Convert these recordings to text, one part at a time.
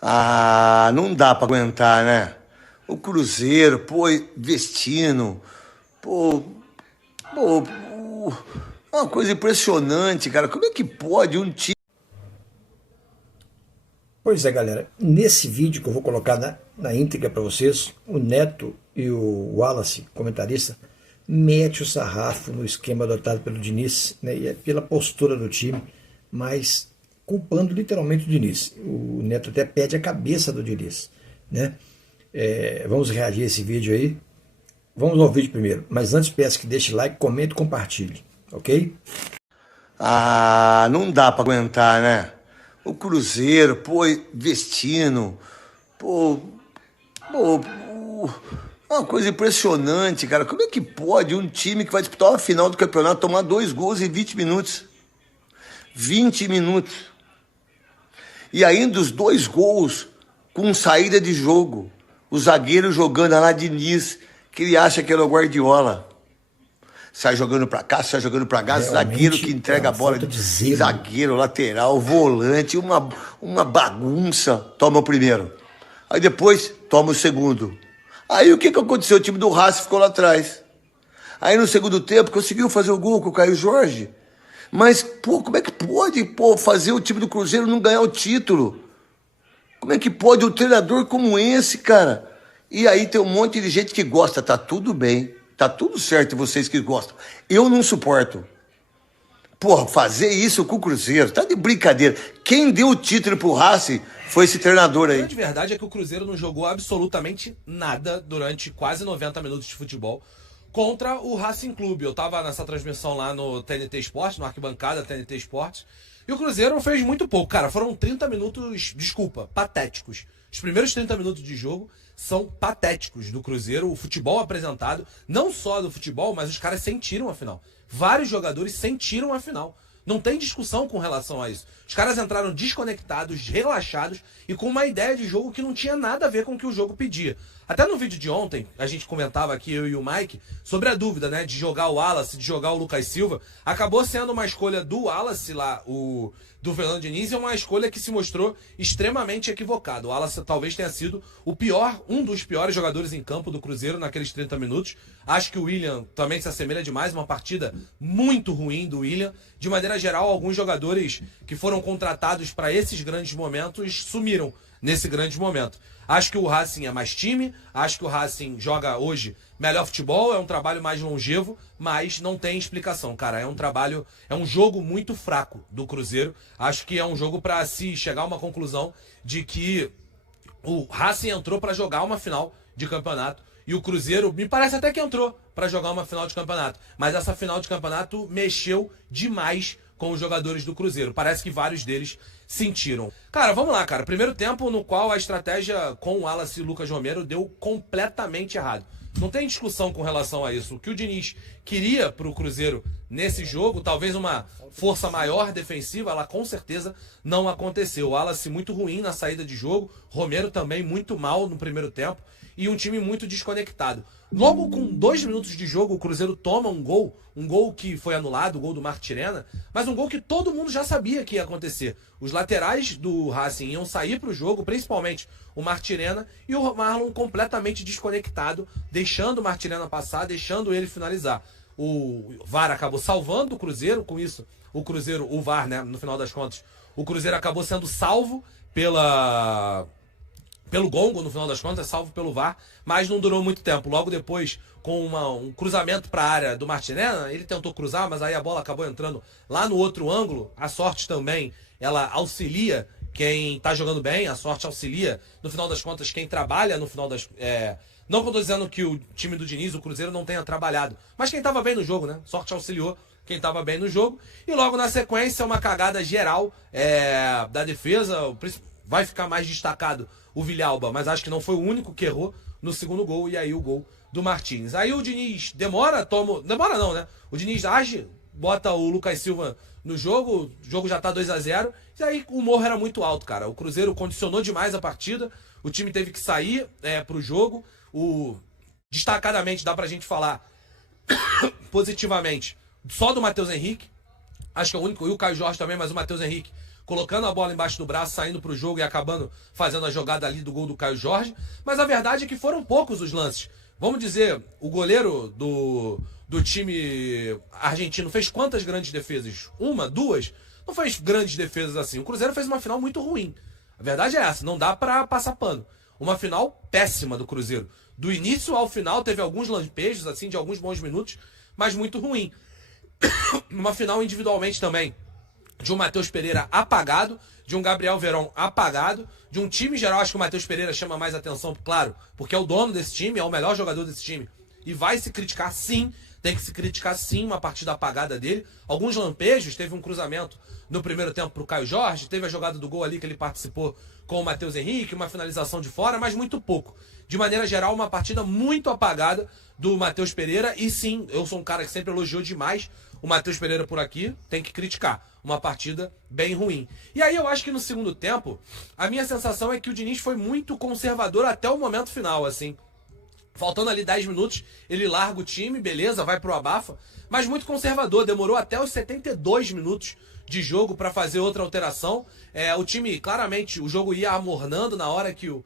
Ah, não dá pra aguentar, né? O Cruzeiro, pô, investindo, pô, pô, é uma coisa impressionante, cara. Como é que pode um time. Pois é, galera. Nesse vídeo que eu vou colocar na íntegra para vocês, o Neto e o Wallace, comentarista, mete o sarrafo no esquema adotado pelo Diniz, né, e é pela postura do time, mas culpando literalmente o Diniz. O Neto até pede a cabeça do Diniz, né? Vamos reagir a esse vídeo aí. Vamos ao vídeo primeiro, mas antes peço que deixe like, comente e compartilhe, ok? Ah, não dá pra aguentar, né? O Cruzeiro, pô, investindo, pô, é uma coisa impressionante, cara. Como é que pode um time que vai disputar uma final do campeonato tomar 2 gols em 20 minutos? 20 minutos. E ainda os 2 gols com saída de jogo. O zagueiro jogando lá Diniz, que ele acha que era o Guardiola. Sai jogando pra cá, sai jogando pra cá, zagueiro que Realmente é entrega a uma bola, falta de zelo. zagueiro, lateral, volante, uma bagunça. Toma o primeiro. Aí depois, toma o segundo. Aí o que aconteceu? O time do Racing ficou lá atrás. Aí no segundo tempo conseguiu fazer o gol com o Caio Jorge. Mas, pô, como é que pode, pô, fazer o time do Cruzeiro não ganhar o título? Como é que pode um treinador como esse, cara? E aí tem um monte de gente que gosta, tá tudo bem, tá tudo certo, vocês que gostam. Eu não suporto. Porra, fazer isso com o Cruzeiro, tá de brincadeira. Quem deu o título pro Racing foi esse treinador A aí. grande verdade é que o Cruzeiro não jogou absolutamente nada durante quase 90 minutos de futebol contra o Racing Clube. Eu tava nessa transmissão lá no TNT Esporte, no arquibancada TNT Esporte, e o Cruzeiro fez muito pouco. Cara, foram 30 minutos, desculpa, patéticos. Os primeiros 30 minutos de jogo são patéticos do Cruzeiro. O futebol apresentado, não só do futebol, mas os caras sentiram a final. Vários jogadores sentiram a final. Não tem discussão com relação a isso. Os caras entraram desconectados, relaxados e com uma ideia de jogo que não tinha nada a ver com o que o jogo pedia. Até no vídeo de ontem, a gente comentava aqui, eu e o Mike, sobre a dúvida, né, de jogar o Wallace, de jogar o Lucas Silva. Acabou sendo uma escolha do Wallace lá, do Fernando Diniz, e uma escolha que se mostrou extremamente equivocada. O Wallace talvez tenha sido um dos piores jogadores em campo do Cruzeiro naqueles 30 minutos. Acho que o William também se assemelha demais, uma partida muito ruim do William. De maneira geral, alguns jogadores que foram contratados para esses grandes momentos sumiram nesse grande momento. Acho que o Racing é mais time, acho que o Racing joga hoje melhor futebol, é um trabalho mais longevo, mas não tem explicação, cara. É um jogo muito fraco do Cruzeiro. Acho que é um jogo para se chegar a uma conclusão de que o Racing entrou para jogar uma final de campeonato e o Cruzeiro, me parece até que entrou para jogar uma final de campeonato, mas essa final de campeonato mexeu demais com os jogadores do Cruzeiro. Parece que vários deles sentiram. Cara, vamos lá, cara. Primeiro tempo no qual a estratégia com o Wallace e o Lucas Romero deu completamente errado. Não tem discussão com relação a isso. O que o Diniz queria pro Cruzeiro nesse jogo, talvez uma força maior defensiva, ela com certeza não aconteceu. O Wallace muito ruim na saída de jogo, Romero também muito mal no primeiro tempo e um time muito desconectado. Logo com 2 minutos de jogo, o Cruzeiro toma um gol que foi anulado, o gol do Martirena, mas um gol que todo mundo já sabia que ia acontecer. Os laterais do Racing iam sair para o jogo, principalmente o Martirena, e o Marlon completamente desconectado, deixando o Martirena passar, deixando ele finalizar. O VAR acabou salvando o Cruzeiro, com isso, o VAR, né, no final das contas, o Cruzeiro acabou sendo salvo pelo gongo, no final das contas, salvo pelo VAR, mas não durou muito tempo. Logo depois, com um cruzamento para a área do Martinelli, ele tentou cruzar, mas aí a bola acabou entrando lá no outro ângulo. A sorte também, ela auxilia quem tá jogando bem, a sorte auxilia, no final das contas, quem trabalha no final das... Não que eu tô dizendo que o time do Diniz, o Cruzeiro, não tenha trabalhado, mas quem tava bem no jogo, né? Sorte auxiliou quem tava bem no jogo. E logo na sequência, uma cagada geral da defesa. Vai ficar mais destacado o Villalba, mas acho que não foi o único que errou no segundo gol, e aí o gol do Martins. Aí o Diniz demora não, né? O Diniz age, bota o Lucas Silva no jogo, o jogo já tá 2-0, e aí o morro era muito alto, cara. O Cruzeiro condicionou demais a partida, o time teve que sair pro jogo. Destacadamente, dá pra gente falar positivamente, só do Matheus Henrique, acho que é o único, e o Caio Jorge também, mas o Matheus Henrique colocando a bola embaixo do braço, saindo pro jogo e acabando fazendo a jogada ali do gol do Caio Jorge. Mas a verdade é que foram poucos os lances. Vamos dizer, o goleiro do time argentino fez quantas grandes defesas? Uma? Duas? Não fez grandes defesas assim. O Cruzeiro fez uma final muito ruim. A verdade é essa, não dá pra passar pano. Uma final péssima do Cruzeiro. Do início ao final teve alguns lampejos, assim, de alguns bons minutos, mas muito ruim. Uma final individualmente também, de um Matheus Pereira apagado, de um Gabriel Veron apagado, de um time geral. Acho que o Matheus Pereira chama mais atenção, claro, porque é o dono desse time, é o melhor jogador desse time. E vai se criticar sim, tem que se criticar sim uma partida apagada dele. Alguns lampejos, teve um cruzamento no primeiro tempo pro Caio Jorge, teve a jogada do gol ali que ele participou com o Matheus Henrique, uma finalização de fora, mas muito pouco. De maneira geral, uma partida muito apagada do Matheus Pereira. E sim, eu sou um cara que sempre elogiou demais o Matheus Pereira por aqui, tem que criticar. Uma partida bem ruim. E aí eu acho que no segundo tempo, a minha sensação é que o Diniz foi muito conservador até o momento final, assim. Faltando ali 10 minutos, ele larga o time, beleza, vai pro abafa, mas muito conservador, demorou até os 72 minutos de jogo para fazer outra alteração. O time, claramente, o jogo ia amornando na hora que o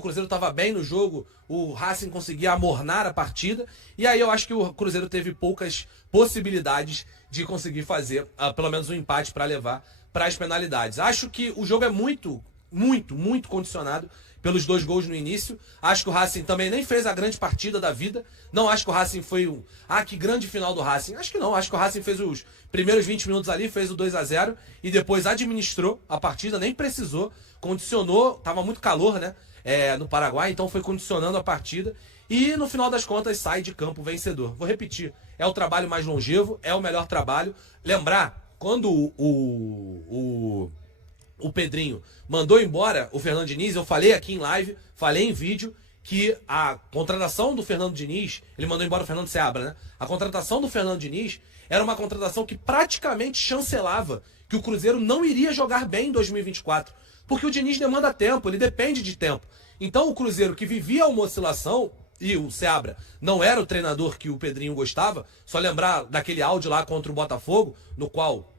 Cruzeiro estava bem no jogo, o Racing conseguia amornar a partida, e aí eu acho que o Cruzeiro teve poucas possibilidades de conseguir fazer pelo menos um empate para levar para as penalidades. Acho que o jogo é muito condicionado pelos 2 gols no início. Acho que o Racing também nem fez a grande partida da vida. Não acho que o Racing foi que grande final do Racing. Acho que não. Acho que o Racing fez os primeiros 20 minutos ali, fez o 2-0 e depois administrou a partida, nem precisou, condicionou, tava muito calor, né? No Paraguai, então foi condicionando a partida e no final das contas sai de campo vencedor. Vou repetir, é o trabalho mais longevo, é o melhor trabalho. Lembrar, quando o Pedrinho mandou embora o Fernando Diniz, eu falei aqui em live, falei em vídeo, que a contratação do Fernando Diniz, ele mandou embora o Fernando Seabra, né? A contratação do Fernando Diniz era uma contratação que praticamente chancelava que o Cruzeiro não iria jogar bem em 2024, porque o Diniz demanda tempo, ele depende de tempo. Então o Cruzeiro, que vivia uma oscilação, e o Seabra não era o treinador que o Pedrinho gostava, só lembrar daquele áudio lá contra o Botafogo, no qual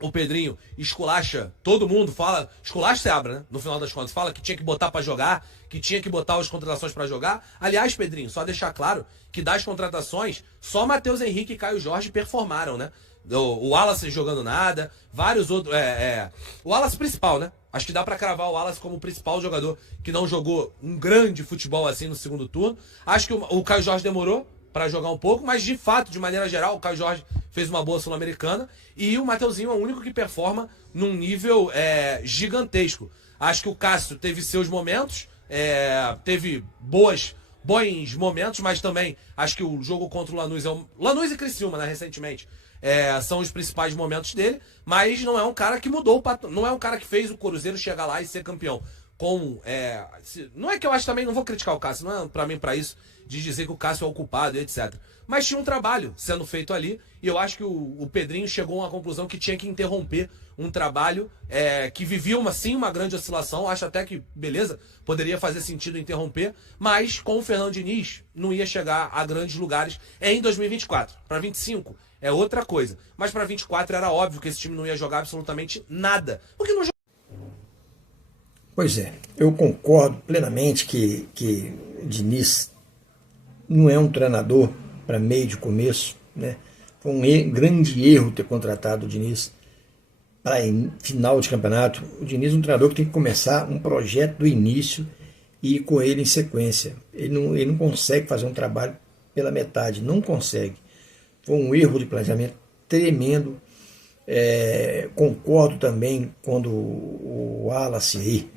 o Pedrinho esculacha todo mundo, esculacha Seabra, né? No final das contas, fala que tinha que botar pra jogar, que tinha que botar as contratações pra jogar. Aliás, Pedrinho, só deixar claro que das contratações, só Matheus Henrique e Caio Jorge performaram, né? O Wallace jogando nada, vários outros. O Wallace principal, né? Acho que dá pra cravar o Wallace como o principal jogador que não jogou um grande futebol assim no segundo turno. Acho que o Caio Jorge demorou para jogar um pouco, mas de fato, de maneira geral, o Caio Jorge fez uma boa Sul-Americana e o Mateuzinho é o único que performa num nível gigantesco. Acho que o Cássio teve seus momentos, teve bons momentos, mas também acho que o jogo contra o Lanús Lanús e Criciúma, né, recentemente, são os principais momentos dele, mas não é um cara que mudou, não é um cara que fez o Cruzeiro chegar lá e ser campeão. Não é que eu acho também, não vou criticar o Cássio, não é pra mim pra isso, de dizer que o Cássio é o culpado e etc. Mas tinha um trabalho sendo feito ali, e eu acho que o Pedrinho chegou a uma conclusão que tinha que interromper um trabalho que vivia uma grande oscilação. Acho até que, beleza, poderia fazer sentido interromper, mas com o Fernando Diniz não ia chegar a grandes lugares em 2024. Para 25 é outra coisa, mas para 24 era óbvio que esse time não ia jogar absolutamente nada, porque não. Pois é, eu concordo plenamente que Diniz não é um treinador para meio de começo, né? Foi um grande erro ter contratado o Diniz para final de campeonato. O Diniz é um treinador que tem que começar um projeto do início e ir com ele em sequência. Ele não consegue fazer um trabalho pela metade, não consegue. Foi um erro de planejamento tremendo. Concordo também quando o Wallace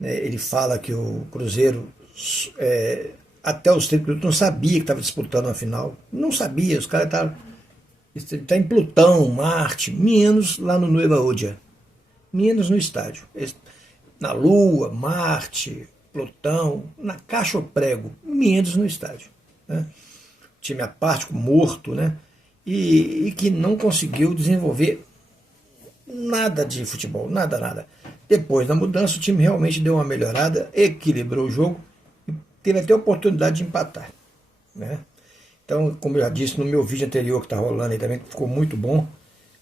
ele fala que o Cruzeiro até os 30 minutos não sabia que estava disputando a final. Não sabia, os caras estavam em Plutão, Marte, menos lá no Nueva Odia, menos no estádio. Na Lua, Marte, Plutão, na caixa ou prego, menos no estádio, né? Time apático, morto, né? E que não conseguiu desenvolver nada de futebol, nada. Depois da mudança, o time realmente deu uma melhorada, equilibrou o jogo e teve até a oportunidade de empatar, né? Então, como eu já disse no meu vídeo anterior que está rolando aí também, que ficou muito bom,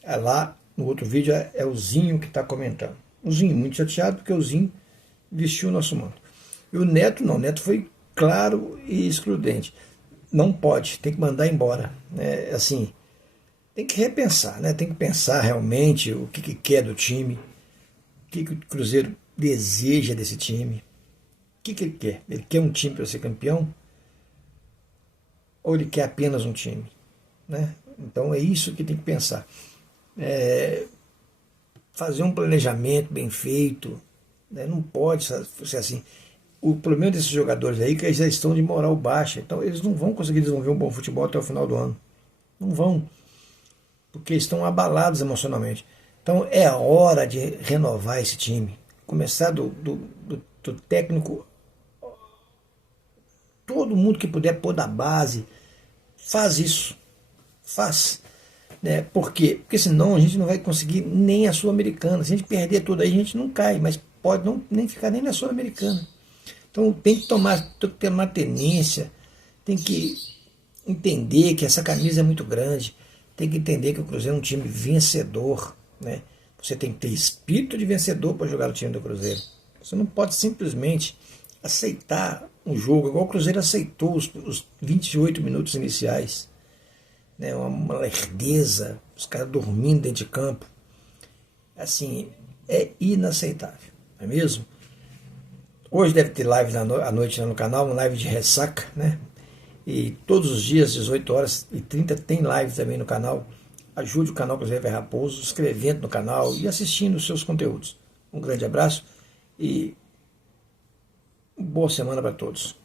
lá no outro vídeo é o Zinho que está comentando. O Zinho muito chateado porque o Zinho vestiu o nosso manto. E o Neto não, o Neto foi claro e excludente. Não pode, tem que mandar embora. Assim, tem que repensar, né? Tem que pensar realmente o que quer do time, o que o Cruzeiro deseja desse time, o que ele quer. Ele quer um time para ser campeão ou ele quer apenas um time, né? Então é isso que tem que pensar. Fazer um planejamento bem feito, né? Não pode ser assim. O problema desses jogadores aí é que eles já estão de moral baixa, então eles não vão conseguir desenvolver um bom futebol até o final do ano. Não vão, porque estão abalados emocionalmente. Então é a hora de renovar esse time, começar do técnico, todo mundo que puder pôr da base, faz isso, faz. Né? Por quê? Porque senão a gente não vai conseguir nem a Sul-Americana. Se a gente perder tudo aí, a gente não cai, mas pode não nem ficar nem na Sul-Americana. Então tem que ter uma tenência, tem que entender que essa camisa é muito grande, tem que entender que o Cruzeiro é um time vencedor, né? Você tem que ter espírito de vencedor para jogar no time do Cruzeiro. Você não pode simplesmente aceitar um jogo igual o Cruzeiro aceitou os 28 minutos iniciais, né? Uma lerdeza, os caras dormindo dentro de campo. Assim, é inaceitável, não é mesmo? Hoje deve ter live à noite lá no canal, uma live de ressaca, né? E todos os dias, 18h30, tem live também no canal. Ajude o canal Cruzeiro Ferro Raposo, inscrevendo no canal e assistindo os seus conteúdos. Um grande abraço e boa semana para todos.